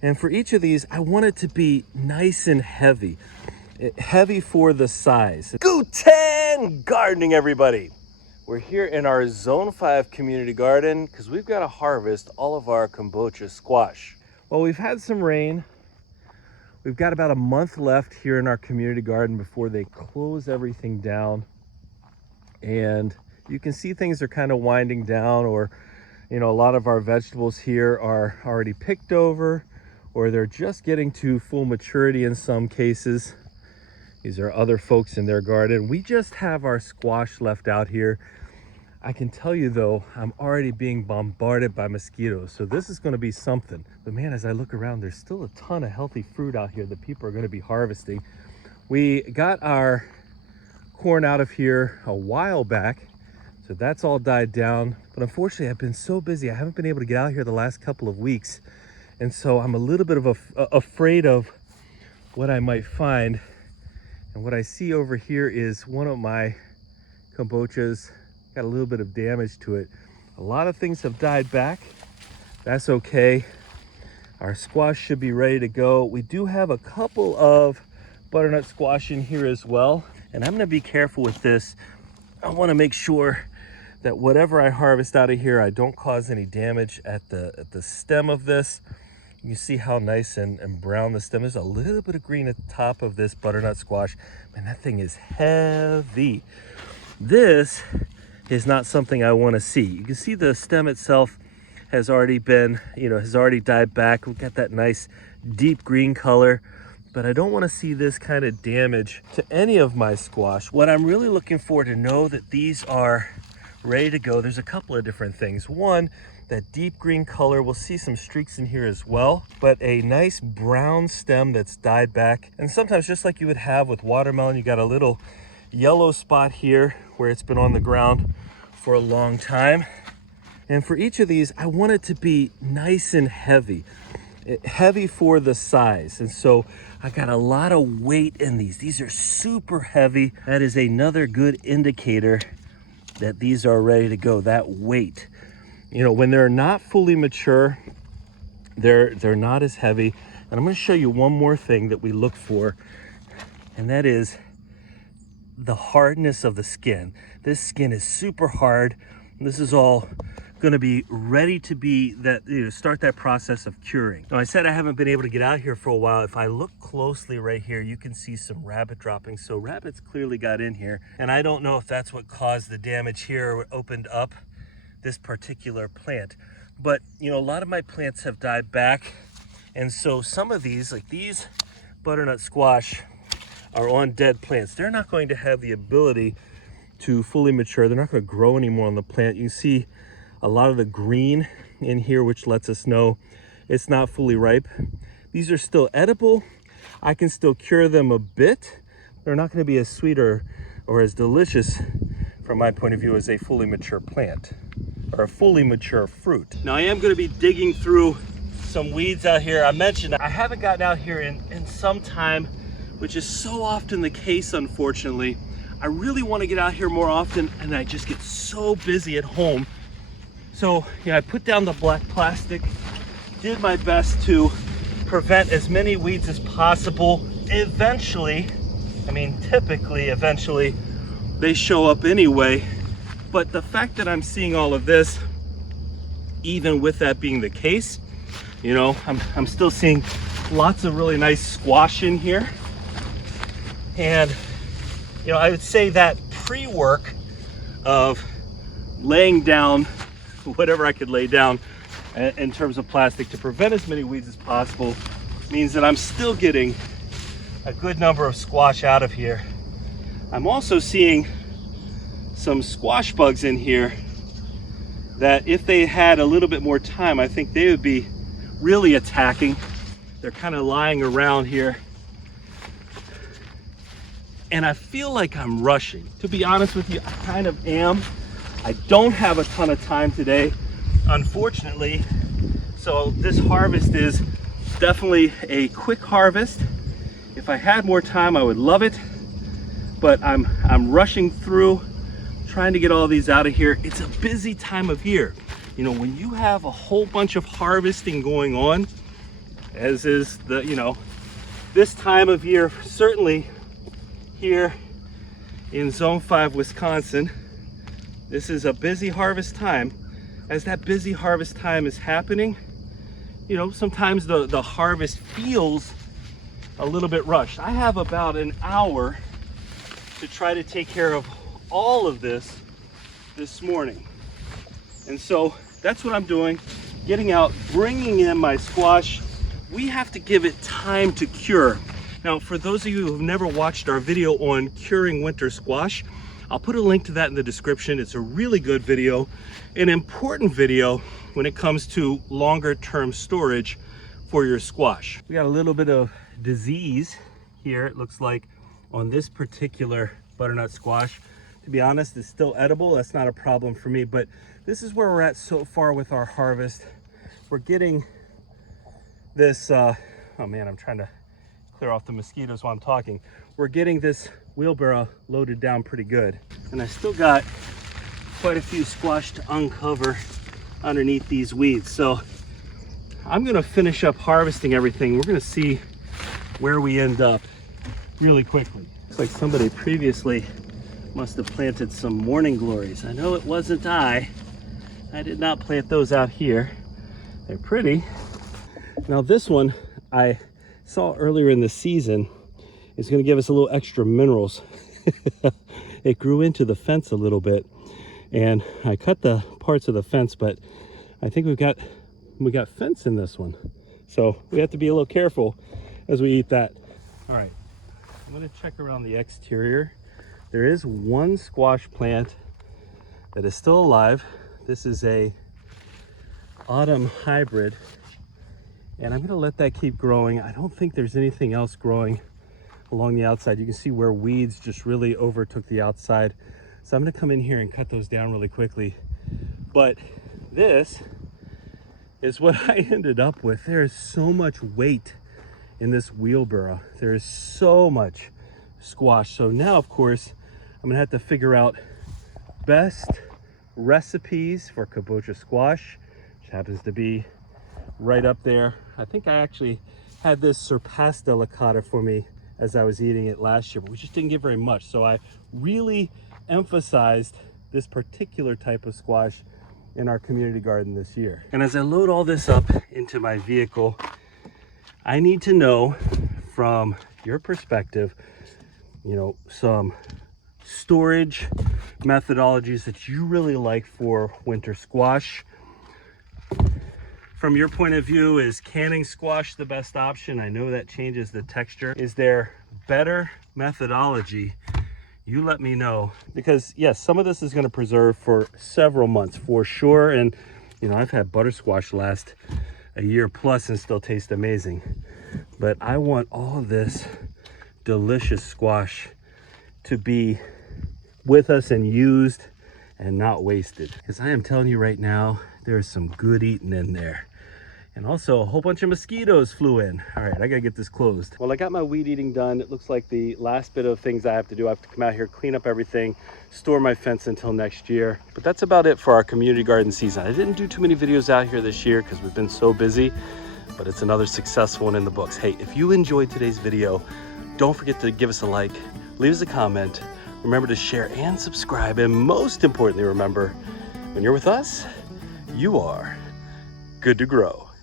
And for each of these, I want it to be nice and heavy. Heavy for the size. Guten gardening, everybody. We're here in our Zone 5 community garden because we've got to harvest all of our Kabocha squash. Well, we've had some rain. We've got about a month left here in our community garden before they close everything down. And you can see things are kind of winding down, or, you know, a lot of our vegetables here are already picked over, or they're just getting to full maturity in some cases. These are other folks in their garden. We just have our squash left out here. I can tell you though, I'm already being bombarded by mosquitoes, so this is going to be something. But man, as I look around, there's still a ton of healthy fruit out here that people are going to be harvesting. We got our corn out of here a while back, so that's all died down. But unfortunately, I've been so busy, I haven't been able to get out here the last couple of weeks. And so I'm a little bit afraid of what I might find. And what I see over here is one of my kabochas got a little bit of damage to it. A lot of things have died back. That's okay. Our squash should be ready to go. We do have a couple of butternut squash in here as well. And I'm gonna be careful with this. I wanna make sure that whatever I harvest out of here, I don't cause any damage at the stem of this. You can see how nice and brown the stem is. A little bit of green at the top of this butternut squash. Man, that thing is heavy. This is not something I want to see. You can see the stem itself has already been, has already died back. We've got that nice deep green color, but I don't want to see this kind of damage to any of my squash. What I'm really looking for to know that these are ready to go, there's a couple of different things. One, that deep green color, we'll see some streaks in here as well, but a nice brown stem that's died back. And sometimes, just like you would have with watermelon, you got a little yellow spot here where it's been on the ground for a long time. And for each of these, I want it to be nice and heavy. Heavy for the size. And so I got a lot of weight in these. These are super heavy. That is another good indicator that these are ready to go, that weight. When they're not fully mature, they're not as heavy. And I'm going to show you one more thing that we look for, and that is the hardness of the skin. This skin is super hard. This is all going to be ready to be start that process of curing. Now, I said I haven't been able to get out here for a while. If I look closely right here, you can see some rabbit droppings. So rabbits clearly got in here, and I don't know if that's what caused the damage here or opened up this particular plant. But a lot of my plants have died back, and so some of these, like these butternut squash, are on dead plants. They're not going to have the ability to fully mature. They're not going to grow anymore on the plant. You can see a lot of the green in here, which lets us know it's not fully ripe. These are still edible. I can still cure them a bit. They're not going to be as sweet or as delicious from my point of view as a fully mature plant or a fully mature fruit. Now, I am going to be digging through some weeds out here. I mentioned I haven't gotten out here in some time, which is so often the case, unfortunately. I really want to get out here more often, and I just get so busy at home. So, I put down the black plastic, did my best to prevent as many weeds as possible. Eventually, typically, they show up anyway. But the fact that I'm seeing all of this, even with that being the case, I'm still seeing lots of really nice squash in here. And, I would say that pre-work of laying down whatever I could lay down in terms of plastic to prevent as many weeds as possible means that I'm still getting a good number of squash out of here. I'm also seeing some squash bugs in here that if they had a little bit more time, I think they would be really attacking. They're kind of lying around here. And I feel like I'm rushing. To be honest with you, I kind of am. I don't have a ton of time today, unfortunately. So this harvest is definitely a quick harvest. If I had more time, I would love it. But I'm rushing through, trying to get all these out of here. It's a busy time of year. When you have a whole bunch of harvesting going on, as is the, this time of year, certainly here in Zone 5, Wisconsin. This is a busy harvest time. As that busy harvest time is happening, sometimes the harvest feels a little bit rushed. I have about an hour to try to take care of all of this morning. And so that's what I'm doing, getting out, bringing in my squash. We have to give it time to cure. Now, for those of you who have never watched our video on curing winter squash, I'll put a link to that in the description. It's a really good video, an important video when it comes to longer term storage for your squash. We got a little bit of disease here, it looks like, on this particular butternut squash. To be honest, it's still edible. That's not a problem for me, but this is where we're at so far with our harvest. We're getting this, oh man, I'm trying to clear off the mosquitoes while I'm talking. We're getting this wheelbarrow loaded down pretty good. And I still got quite a few squash to uncover underneath these weeds. So I'm gonna finish up harvesting everything. We're gonna see where we end up really quickly. Looks like somebody previously must have planted some morning glories. I know it wasn't I did not plant those out here. They're pretty. Now this one I saw earlier in the season is going to give us a little extra minerals. It grew into the fence a little bit, and I cut the parts of the fence, but I think we got fence in this one, so we have to be a little careful as we eat that. All right, I'm going to check around the exterior. There is one squash plant that is still alive. This is a autumn hybrid, and I'm going to let that keep growing. I don't think there's anything else growing along the outside. You can see where weeds just really overtook the outside. So I'm going to come in here and cut those down really quickly. But this is what I ended up with. There is so much weight in this wheelbarrow. There is so much squash. So now, of course, I'm going to have to figure out best recipes for kabocha squash, which happens to be right up there. I think I actually had this surpass delicata for me as I was eating it last year, but we just didn't get very much. So I really emphasized this particular type of squash in our community garden this year. And as I load all this up into my vehicle, I need to know from your perspective, some storage methodologies that you really like for winter squash. From your point of view, is canning squash the best option? I know that changes the texture. Is there better methodology? You let me know, because yes, some of this is going to preserve for several months for sure. And I've had butter squash last a year plus and still taste amazing. But I want all this delicious squash to be with us and used and not wasted. Because I am telling you right now, there's some good eating in there. And also a whole bunch of mosquitoes flew in. All right, I gotta get this closed. Well, I got my weed eating done. It looks like the last bit of things I have to do. I have to come out here, clean up everything, store my fence until next year. But that's about it for our community garden season. I didn't do too many videos out here this year because we've been so busy, but it's another successful one in the books. Hey, if you enjoyed today's video, don't forget to give us a like, leave us a comment, remember to share and subscribe, and most importantly, remember, when you're with us, you are good to grow.